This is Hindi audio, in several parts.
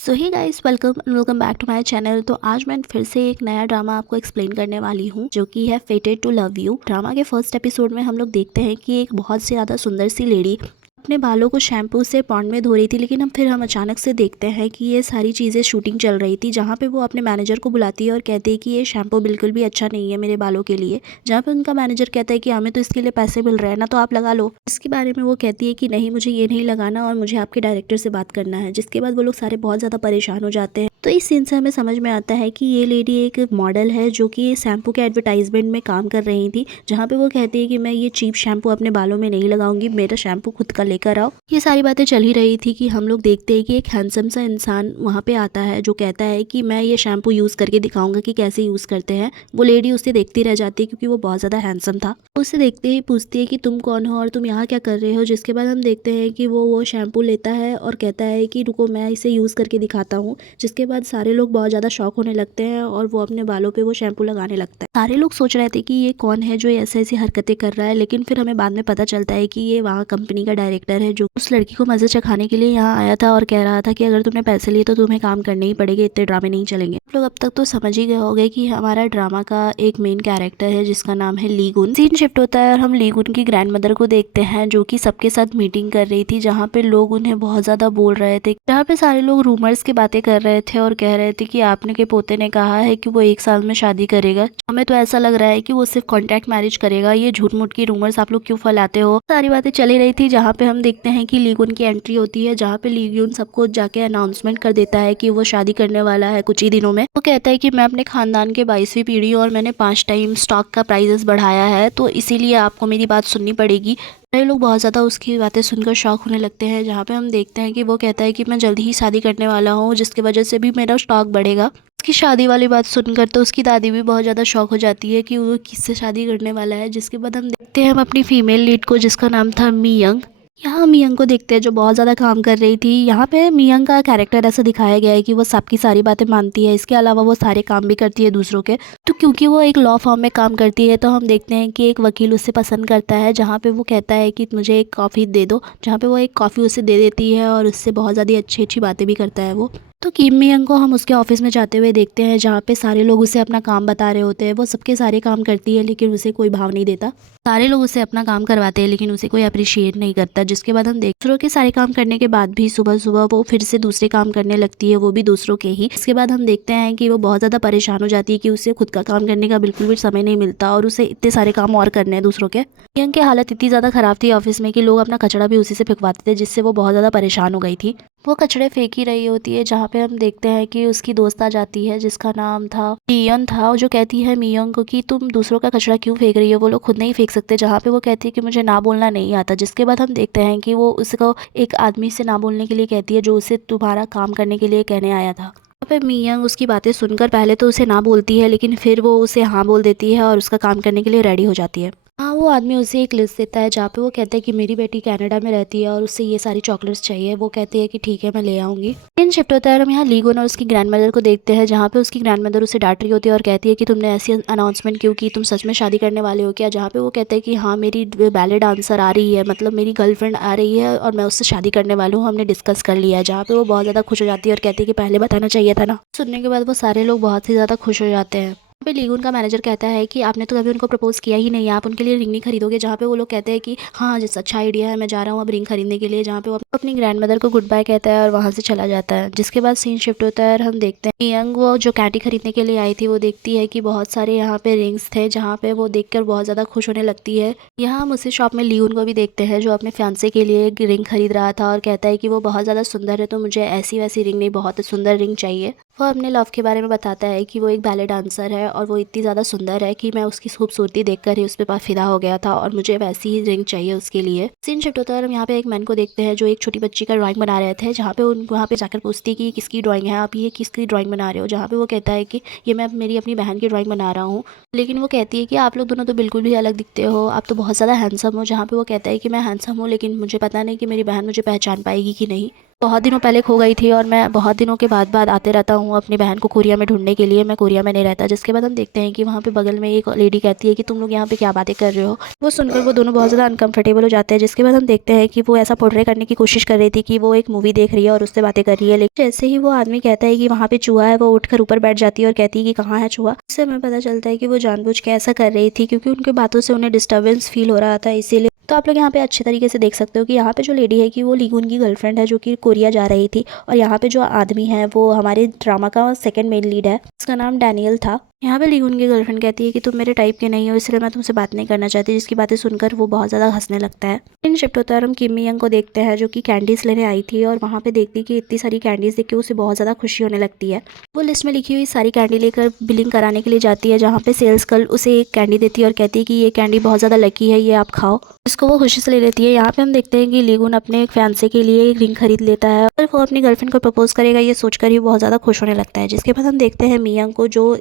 So hi guys, welcome back to my channel. तो आज मैं फिर से एक नया ड्रामा आपको एक्सप्लेन करने वाली हूँ, जो कि है fated to love you. Drama के फर्स्ट एपिसोड में हम लोग देखते हैं कि एक बहुत से ज़्यादा सुंदर सी लेडी अपने बालों को शैम्पू से पॉन्ड में धो रही थी, लेकिन हम अचानक से देखते हैं कि ये सारी चीज़ें शूटिंग चल रही थी, जहाँ पे वो अपने मैनेजर को बुलाती है और कहती है कि ये शैम्पू बिल्कुल भी अच्छा नहीं है मेरे बालों के लिए। जहाँ पे उनका मैनेजर कहता है कि हमें तो इसके लिए पैसे मिल रहे हैं ना, तो आप लगा लो। इसके बारे में वो कहती है कि नहीं, मुझे ये नहीं लगाना और मुझे आपके डायरेक्टर से बात करना है। जिसके बाद वो लोग सारे बहुत ज़्यादा परेशान हो जाते हैं। तो इस सीन से हमें समझ में आता है कि ये लेडी एक मॉडल है जो कि शैम्पू के एडवर्टाइजमेंट में काम कर रही थी, जहाँ पे वो कहती है कि मैं ये चीप शैम्पू अपने बालों में नहीं लगाऊंगी, मेरा शैम्पू खुद का लेकर आओ। ये सारी बातें चल ही रही थी कि हम लोग देखते हैं कि एक हैंडसम सा इंसान वहाँ पे आता है जो कहता है कि मैं ये शैम्पू यूज़ करके दिखाऊंगा कि कैसे यूज़ करते हैं। वो लेडी उससे देखती रह जाती है क्योंकि वो बहुत ज़्यादा हैंडसम था। उसे देखते ही पूछती है कि तुम कौन हो और तुम यहाँ क्या कर रहे हो। जिसके बाद हम देखते हैं कि वो शैम्पू लेता है और कहता है कि रुको, मैं इसे यूज़ करके दिखाता हूँ। जिसके बाद सारे लोग बहुत ज़्यादा शॉक होने लगते हैं और वो अपने बालों पे वो शैम्पू लगाने लगता है। सारे लोग सोच रहे थे कि ये कौन है जो ऐसे ऐसी हरकतें कर रहा है, लेकिन फिर हमें बाद में पता चलता है कि ये वहाँ कंपनी का डायरेक्टर है जो उस लड़की को मजे चखाने के लिए यहाँ आया था और कह रहा था कि अगर तुमने पैसे लिए तो तुम्हें काम करने ही पड़ेगा, इतने ड्रामे नहीं चलेंगे। आप लोग अब तक तो समझ ही गए होंगे कि हमारा ड्रामा का एक मेन कैरेक्टर है जिसका नाम है लीगुन। सीन शिफ्ट होता है और हम लीगुन की ग्रैंड मदर को देखते हैं जो कि सबके साथ मीटिंग कर रही थी, जहाँ पे लोग उन्हें बहुत ज्यादा बोल रहे थे, जहाँ पे सारे लोग रूमर्स की बातें कर रहे थे और कह रहे थे कि आपने के पोते ने कहा है कि वो 1 साल में शादी करेगा, हमें तो ऐसा लग रहा है कि वो सिर्फ कॉन्ट्रैक्ट मैरिज करेगा, ये झूठ मूठ की रूमर्स आप लोग क्यों फैलाते हो। सारी बातें चली रही थी, जहाँ पे हम देखते हैं कि लीगुन की एंट्री होती है, जहाँ पे लीगुन सबको जाके अनाउंसमेंट कर देता है कि वो शादी करने वाला है कुछ ही दिनों में। वो कहता है कि मैं अपने खानदान के 22वीं पीढ़ी और मैंने 5 टाइम स्टॉक का प्राइजेस बढ़ाया है, तो इसीलिए आपको मेरी बात सुननी पड़ेगी। सारे लोग बहुत ज़्यादा उसकी बातें सुनकर शॉक होने लगते हैं, जहाँ पे हम देखते हैं कि वो कहता है कि मैं जल्दी ही शादी करने वाला हूँ, जिसकी वजह से भी मेरा स्टॉक बढ़ेगा। उसकी शादी वाली बात सुनकर तो उसकी दादी भी बहुत ज़्यादा शॉक हो जाती है कि वो किससे शादी करने वाला है। जिसके बाद हम देखते हैं हम अपनी फीमेल लीड को, जिसका नाम था मियंग। यहाँ मियंग को देखते हैं जो बहुत ज़्यादा काम कर रही थी। यहाँ पे मियंग का कैरेक्टर ऐसा दिखाया गया है कि वो सबकी सारी बातें मानती है, इसके अलावा वो सारे काम भी करती है दूसरों के। तो क्योंकि वो एक लॉ फर्म में काम करती है, तो हम देखते हैं कि एक वकील उसे पसंद करता है, जहाँ पे वो कहता है कि मुझे एक कॉफ़ी दे दो, जहाँ पे वो एक कॉफ़ी उसे दे देती है और उससे बहुत ज़्यादा अच्छी अच्छी बातें भी करता है वो। तो किम मियंग को हम उसके ऑफिस में जाते हुए देखते हैं, जहाँ पे सारे लोग उसे अपना काम बता रहे होते हैं। वो सबके सारे काम करती है लेकिन उसे कोई भाव नहीं देता। सारे लोग उससे अपना काम करवाते हैं लेकिन उसे कोई अप्रिशिएट नहीं करता। जिसके बाद हम दूसरों के सारे काम करने के बाद भी सुबह सुबह वो फिर से दूसरे काम करने लगती है, वो भी दूसरों के ही। इसके बाद हम देखते हैं कि वो बहुत ज़्यादा परेशान हो जाती है कि उसे खुद का काम करने का बिल्कुल भी समय नहीं मिलता और उसे इतने सारे काम और करने हैं दूसरों के। मियंग की हालत इतनी ज़्यादा ख़राब थी ऑफिस में कि लोग अपना कचरा भी उसी से फेंकवाते थे, जिससे वो बहुत ज़्यादा परेशान हो गई थी। वो कचड़े फेंक ही रही होती है, जहाँ पे हम देखते हैं कि उसकी दोस्त आ जाती है जिसका नाम था टियन था, जो कहती है मियंग को कि तुम दूसरों का कचरा क्यों फेंक रही हो, वो लोग खुद नहीं फेंक सकते। जहाँ पे वो कहती है कि मुझे ना बोलना नहीं आता। जिसके बाद हम देखते हैं कि वो उसको एक आदमी से ना बोलने के लिए कहती है जो उसे तुम्हारा काम करने के लिए कहने आया था। वहाँ पे मियंग उसकी बातें सुनकर पहले तो उसे ना बोलती है, लेकिन फिर वो उसे हाँ बोल देती है और उसका काम करने के लिए रेडी हो जाती है। हाँ, वो आदमी उसे एक लिस्ट देता है जहाँ पे वो कहता है कि मेरी बेटी कनाडा में रहती है और उससे ये सारी चॉकलेट्स चाहिए। वो कहती है कि ठीक है, मैं ले आऊँगी। दिन शिफ्ट होता है और हम यहाँ लीगुन और उसकी ग्रैंड मदर को देखते हैं, जहाँ पे उसकी ग्रैंड मदर उसे डांट रही होती है और कहती है कि तुमने ऐसी अनाउंसमेंट क्यों की, तुम सच में शादी करने वाले हो क्या। जहाँ पे वो कहता है कि हाँ, मेरी बैले डांसर आ रही है, मतलब मेरी गर्लफ्रेंड आ रही है और मैं उससे शादी करने वाला हूँ, हमने डिस्कस कर लिया है। जहाँ पे वो बहुत ज़्यादा खुश हो जाती है और कहती है कि पहले बताना चाहिए था ना। सुनने के बाद वो सारे लोग बहुत ही ज़्यादा खुश हो जाते हैं। पे लीगुन का मैनेजर कहता है कि आपने तो कभी उनको प्रपोज किया ही नहीं है, आप उनके लिए रिंग नहीं खरीदोगे। जहाँ पे वो लोग कहते हैं कि हाँ, जिस अच्छा आइडिया है, मैं जा रहा हूँ अब रिंग खरीदने के लिए। जहाँ पे वो अपनी ग्रैंड मदर को गुड बाय कहता है और वहाँ से चला जाता है। जिसके बाद सीन शिफ्ट होता है और हम देखते हैं यंग वो जो कैंडी खरीदने के लिए आई थी, वो देखती है कि बहुत सारे यहाँ पे रिंग्स थे, जहाँ पे वो देखकर बहुत ज़्यादा खुश होने लगती है। यहाँ हम उसी शॉप में लीगुन को भी देखते हैं जो अपने फियांसे के लिए एक रिंग खरीद रहा था और कहता है कि वो बहुत ज़्यादा सुंदर है, तो मुझे ऐसी वैसी रिंग नहीं, बहुत सुंदर रिंग चाहिए। वो अपने लव के बारे में बताता है कि वो एक बैले डांसर है और वो इतनी ज़्यादा सुंदर है कि मैं उसकी खूबसूरती देखकर ही उस पर फिदा हो गया था और मुझे वैसी ही रिंग चाहिए उसके लिए। सीन शिफ्ट होता है और हम यहाँ पे एक मैन को देखते हैं जो एक छोटी बच्ची का ड्राइंग बना रहे थे, जहाँ पे उन वहाँ पे जाकर पूछती है कि किसकी ड्राइंग है, आप ये किसकी ड्राइंग बना रहे हो। जहाँ पे वो कहता है कि ये मैं मेरी अपनी बहन की ड्राइंग बना रहा हूँ। लेकिन वो कहती है कि आप लोग दोनों तो बिल्कुल भी अलग दिखते हो, आप तो बहुत ज़्यादा हैंडसम हो। जहाँ पे वो कहता है कि मैं हैंडसम हूँ, लेकिन मुझे पता नहीं कि मेरी बहन मुझे पहचान पाएगी कि नहीं। बहुत दिनों पहले खो गई थी और मैं बहुत दिनों के बाद आते रहता हूँ अपनी बहन को कोरिया में ढूंढने के लिए। मैं कोरिया में नहीं रहता। जिसके बाद हम देखते हैं कि वहाँ पे बगल में एक लेडी कहती है कि तुम लोग यहाँ पे क्या बातें कर रहे हो। वो सुनकर वो दोनों बहुत ज़्यादा अनकंफर्टेबल हो जाते हैं। जिसके बाद हम देखते हैं कि वो ऐसा पोर्ट्रे करने की कोशिश कर रही थी कि वो एक मूवी देख रही है और उससे बातें कर रही है। लेकिन जैसे ही वो आदमी कहता है कि वहाँ पे चूहा है, वो उठकर ऊपर बैठ जाती है और कहती है कि कहाँ है चूहा। इससे हमें पता चलता है कि वो जानबूझ के ऐसा कर रही थी क्योंकि उनकी बातों से उन्हें डिस्टर्बेंस फील हो रहा था, इसीलिए। तो आप लोग यहाँ पे अच्छे तरीके से देख सकते हो कि यहाँ पे जो लेडी है कि वो लीगुन की गर्लफ्रेंड है जो कि कोरिया जा रही थी। और यहाँ पे जो आदमी है वो हमारे ड्रामा का सेकंड मेन लीड है, उसका नाम डैनियल था। यहाँ पे लीगुन की गर्लफ्रेंड कहती है कि तुम मेरे टाइप के नहीं हो, इसलिए मैं तुमसे बात नहीं करना चाहती। जिसकी बातें सुनकर वो बहुत ज़्यादा हंसने लगता है। इन शिफ्ट होता है और हम किम मी यंग को देखते हैं जो कि कैंडीज लेने आई थी और वहाँ पे देखती है कि इतनी सारी कैंडीज देख के उसे बहुत ज़्यादा खुशी होने लगती है। वो लिस्ट में लिखी हुई सारी कैंडी लेकर बिलिंग कराने के लिए जाती है, जहाँ पे सेल्स गर्ल उसे एक कैंडी देती है और कहती है कि ये कैंडी बहुत ज़्यादा लकी है, ये आप खाओ। इसको वो खुशी से ले लेती है। यहाँ पे हम देखते हैं कि लीगुन अपने एक फैंसे के लिए एक रिंग खरीद लेता है और वो अपनी गर्लफ्रेंड को प्रपोज करेगा ये सोचकर ही बहुत ज़्यादा खुश होने लगता है। जिसके बाद हम देखते हैं मियांग को जो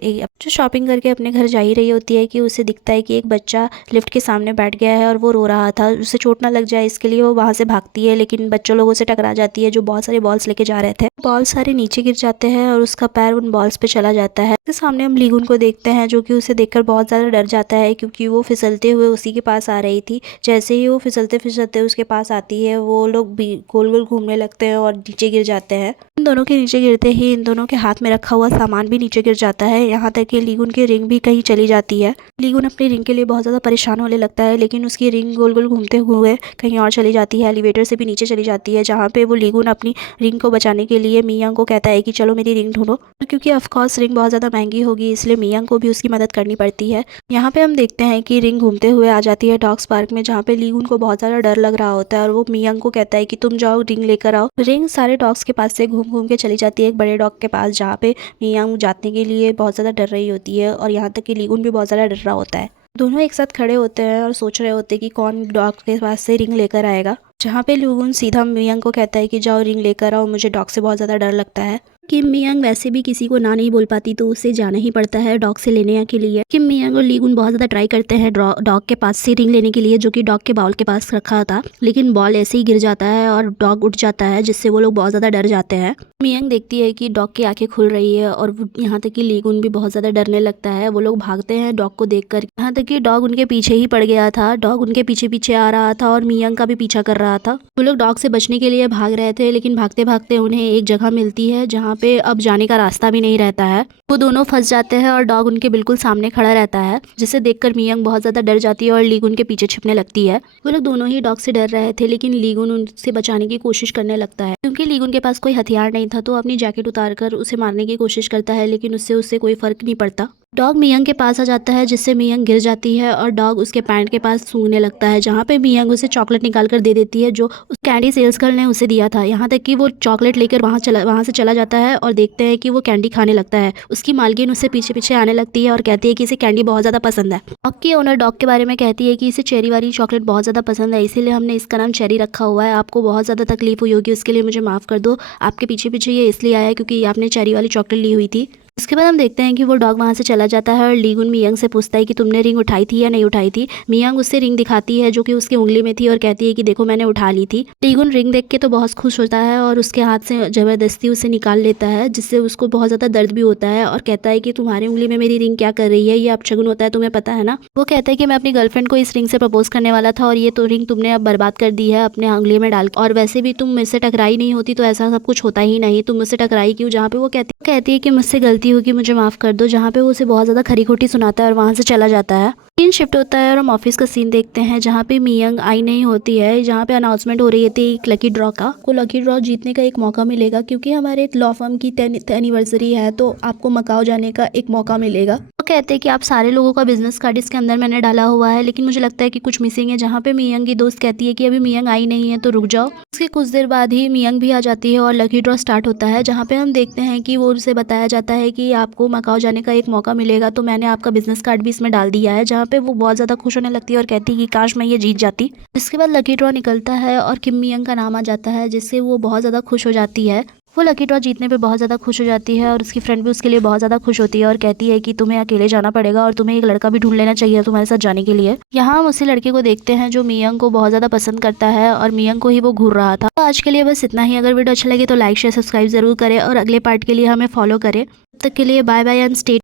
शॉपिंग करके अपने घर जा ही रही होती है कि उसे दिखता है कि एक बच्चा लिफ्ट के सामने बैठ गया है और वो रो रहा था, उसे चोट ना लग जाए इसके लिए वो वहाँ से भागती है। लेकिन बच्चों लोगों से टकरा जाती है जो बहुत सारे बॉल्स लेके जा रहे थे। बॉल सारे नीचे गिर जाते हैं और उसका पैर उन बॉल्स पे चला जाता है। उसके सामने हम लीगुन को देखते हैं जो कि उसे देखकर बहुत ज़्यादा डर जाता है क्योंकि वो फिसलते हुए उसी के पास आ रही थी। जैसे ही वो फिसलते फिसलते उसके पास आती है वो लोग भी गोल गोल घूमने लगते हैं और नीचे गिर जाते हैं। इन दोनों के नीचे गिरते ही इन दोनों के हाथ में रखा हुआ सामान भी नीचे गिर जाता है, यहाँ तक कि लीगुन की रिंग भी कहीं चली जाती है। लीगुन अपनी रिंग के लिए बहुत ज़्यादा परेशान होने लगता है लेकिन उसकी रिंग गोल गोल घूमते हुए कहीं और चली जाती है, एलिवेटर से भी नीचे चली जाती है, जहाँ पे वो लीगुन अपनी रिंग को बचाने के लिए मियांग को कहता है कि चलो मेरी रिंग ढूंढो। क्योंकि ऑफकोर्स रिंग बहुत ज़्यादा महंगी होगी इसलिए मियांग को भी उसकी मदद करनी पड़ती है। यहाँ पे हम देखते हैं कि रिंग घूमते हुए आ जाती है डॉग्स पार्क में, जहाँ पे लीगुन को बहुत ज़्यादा डर लग रहा होता है और वो मियांग को कहता है कि तुम जाओ रिंग लेकर आओ। रिंग सारे डॉग्स के पास से घूम घूम के चली जाती है एक बड़े डॉग के पास, जहाँ पे मियांग जाने के लिए बहुत ज़्यादा डर रही होती है और यहाँ तक कि लीगुन भी बहुत ज़्यादा डर रहा होता है। दोनों एक साथ खड़े होते हैं और सोच रहे होते हैं कि कौन डॉग के पास से रिंग लेकर आएगा, जहाँ पे लीगुन सीधा मियांग को कहता है कि जाओ रिंग लेकर आओ, मुझे डॉग से बहुत ज़्यादा डर लगता है। किम मियांग वैसे भी किसी को ना नहीं बोल पाती तो उसे जाना ही पड़ता है डॉग से लेने के लिए। किम मियांग और लीगुन बहुत ज़्यादा ट्राई करते हैं डॉग के पास से रिंग लेने के लिए जो कि डॉग के बाउल के पास रखा था, लेकिन बॉल ऐसे ही गिर जाता है और डॉग उठ जाता है जिससे वो लोग बहुत ज़्यादा डर जाते हैं। मियांग देखती है कि डॉग की आंखें खुल रही है और यहाँ तक कि लीगुन भी बहुत ज़्यादा डरने लगता है। वो लोग भागते हैं डॉग को देखकर, यहाँ तक कि डॉग उनके पीछे ही पड़ गया था। डॉग उनके पीछे पीछे आ रहा था और मियांग का भी पीछा कर रहा था। वो लोग डॉग से बचने के लिए भाग रहे थे लेकिन भागते भागते उन्हें एक जगह मिलती है जहाँ पे अब जाने का रास्ता भी नहीं रहता है। वो दोनों फंस जाते हैं और डॉग उनके बिल्कुल सामने खड़ा रहता है, जिसे देखकर मियांग बहुत ज़्यादा डर जाती है और लीगुन के पीछे छिपने लगती है। वो लोग दोनों ही डॉग से डर रहे थे लेकिन लीगुन उनसे बचाने की कोशिश करने लगता है। क्योंकि लीगुन के पास कोई हथियार नहीं था तो अपनी जैकेट उतारकर उसे मारने की कोशिश करता है लेकिन उससे कोई फर्क नहीं पड़ता। डॉग मियांग के पास आ जाता है जिससे मियांग गिर जाती है और डॉग उसके पैंट के पास सूंघने लगता है, जहाँ पे मियांग उसे चॉकलेट निकाल कर दे देती है जो उस कैंडी सेल्स गर्ल ने उसे दिया था। यहाँ तक कि वो चॉकलेट लेकर वहाँ से चला जाता है और देखते हैं कि वो कैंडी खाने लगता है। उसकी मालकिन उससे पीछे पीछे आने लगती है और कहती है कि इसे कैंडी बहुत ज़्यादा पसंद है। डॉग की ओनर डॉग के बारे में कहती है कि इसे चेरी वाली चॉकलेट बहुत ज़्यादा पसंद है, इसीलिए हमने इसका नाम चेरी रखा हुआ है। आपको बहुत ज़्यादा तकलीफ हुई होगी, उसके लिए मुझे माफ़ कर दो। आपके पीछे पीछे ये इसलिए आया क्योंकि आपने चेरी वाली चॉकलेट ली हुई थी। इसके बाद हम देखते हैं कि वो डॉग वहाँ से चला जाता है और लीगुन मियांग से पूछता है कि तुमने रिंग उठाई थी या नहीं उठाई थी। मियांग उससे रिंग दिखाती है जो कि उसकी उंगली में थी और कहती है कि देखो मैंने उठा ली थी। लीगुन रिंग देख के तो बहुत खुश होता है और उसके हाथ से ज़बरदस्ती उसे निकाल लेता है, जिससे उसको बहुत ज़्यादा दर्द भी होता है और कहता है कि तुम्हारी उंगली में मेरी रिंग क्या कर रही है, ये अपशगुन होता है, तुम्हें पता है ना। वो कहता है कि मैं अपनी गर्लफ्रेंड को इस रिंग से प्रपोज करने वाला था और ये तो रिंग तुमने अब बर्बाद कर दी है अपने उंगली में डाल, और वैसे भी तुम मुझसे टकराई नहीं होती तो ऐसा सब कुछ होता ही नहीं, तुम मुझसे टकराई क्यों। जहाँ पे वो कहती है कि मुझसे गलती होगी, मुझे माफ़ कर दो, जहाँ पे वो उसे बहुत ज़्यादा खरी खोटी सुनाता है और वहाँ से चला जाता है। सीन शिफ्ट होता है और हम ऑफिस का सीन देखते हैं जहाँ पे मियांग आई नहीं होती है, जहाँ पे अनाउंसमेंट हो रही थी एक लकी ड्रॉ का। को लकी ड्रॉ जीतने का एक मौका मिलेगा क्योंकि हमारे लॉ फर्म की 10th एनिवर्सरी है तो आपको मकाओ जाने का एक मौका मिलेगा। वो कहते हैं कि आप सारे लोगों का बिजनेस कार्ड इसके अंदर मैंने डाला हुआ है लेकिन मुझे लगता है कि कुछ मिसिंग है, जहाँ पे मियांग की दोस्त कहती है कि अभी मियांग आई नहीं है तो रुक जाओ। उसके कुछ देर बाद ही मियांग भी आ जाती है और लकी ड्रॉ स्टार्ट होता है, जहाँ पे हम देखते हैं कि वो उसे बताया जाता है कि आपको मकाओ जाने का एक मौका मिलेगा, तो मैंने आपका बिजनेस कार्ड भी इसमें डाल दिया है। जहाँ पे वो बहुत ज़्यादा खुश होने लगती है और कहती है कि काश मैं ये जीत जाती। इसके बाद लकी ड्रॉ निकलता है और किम मियांग का नाम आ जाता है जिससे वो बहुत ज़्यादा खुश हो जाती है। वो लकी ड्रॉ जीतने पे बहुत ज़्यादा खुश हो जाती है और उसकी फ्रेंड भी उसके लिए बहुत ज़्यादा खुश होती है और कहती है कि तुम्हें अकेले जाना पड़ेगा और तुम्हें एक लड़का भी ढूंढ लेना चाहिए तुम्हारे साथ जाने के लिए। यहाँ हम उसी लड़के को देखते हैं जो मियंग को बहुत ज़्यादा पसंद करता है और मियंग को ही वो घूर रहा था। तो आज के लिए बस इतना ही। अगर वीडियो अच्छा लगे तो लाइक शेयर सब्सक्राइब जरूर करें और अगले पार्ट के लिए हमें फॉलो करें। तब तक के लिए बाय बाय एंड स्टे